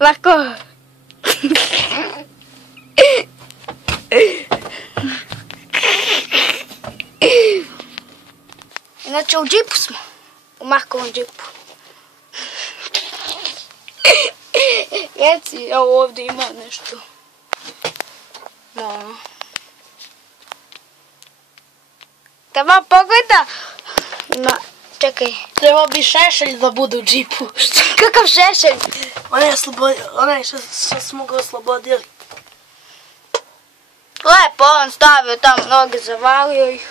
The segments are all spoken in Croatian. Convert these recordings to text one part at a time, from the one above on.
Lako. Inače u džipu smo. U Markovom džipu. Reci, evo ovdje ima nešto. No. Tamo pogleda. Ima, čekaj. Trebao bi Šešelj da bude u džipu. Kakav Šešelj? Onaj što smo ga oslobodili. Lepo, on stavio tamo noge, zavalio ih.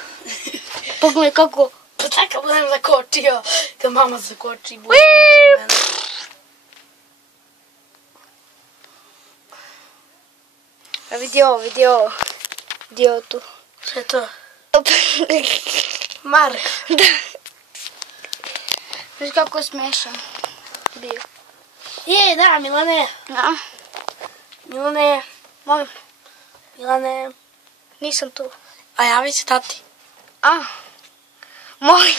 Pogledaj kako... Pa tako budem zakočio, kad mama zakoči. A vidi ovo, vidi ovo. Vidi ovo tu. Što je to? Mark. Da. Viš kako je smešan bio. Je, da, Milane. Da. Milane. Molim. Milane. Nisam tu. A javi se tati. A. Molim.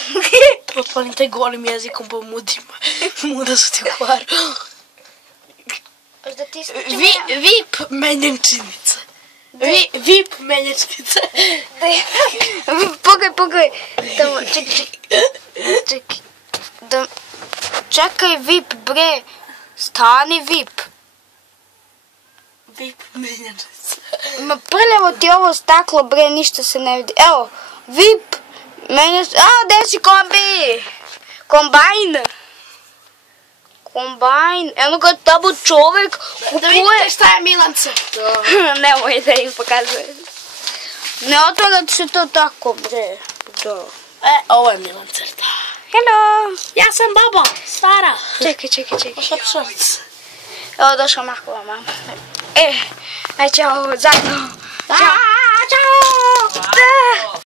Otvorim taj golim jezikom po mudima. Muda su ti u kvaru. Da ti Vip menjačnica. Vip menjačnica. Pogledaj. Tamo, čekaj. Čekaj, Vip, bre. Stani, Vip. Vip menjačnica. Ma prljavo ti ovo staklo, bre, ništa se ne vidi. Evo, Vip menjačnica. A, gdje si kombi? Kombajn. Eno ga tamo čovjek kupuje. Da vidite šta je Milance. Nemoj da im pokazuje. Ne otvara se to tako, bre. Da. Ovo je Milance. Hello. Ja sam baba, stara. Čekaj. Šapšorica. Evo došla Markova mama. Aj, čao, zajedno. Ćao.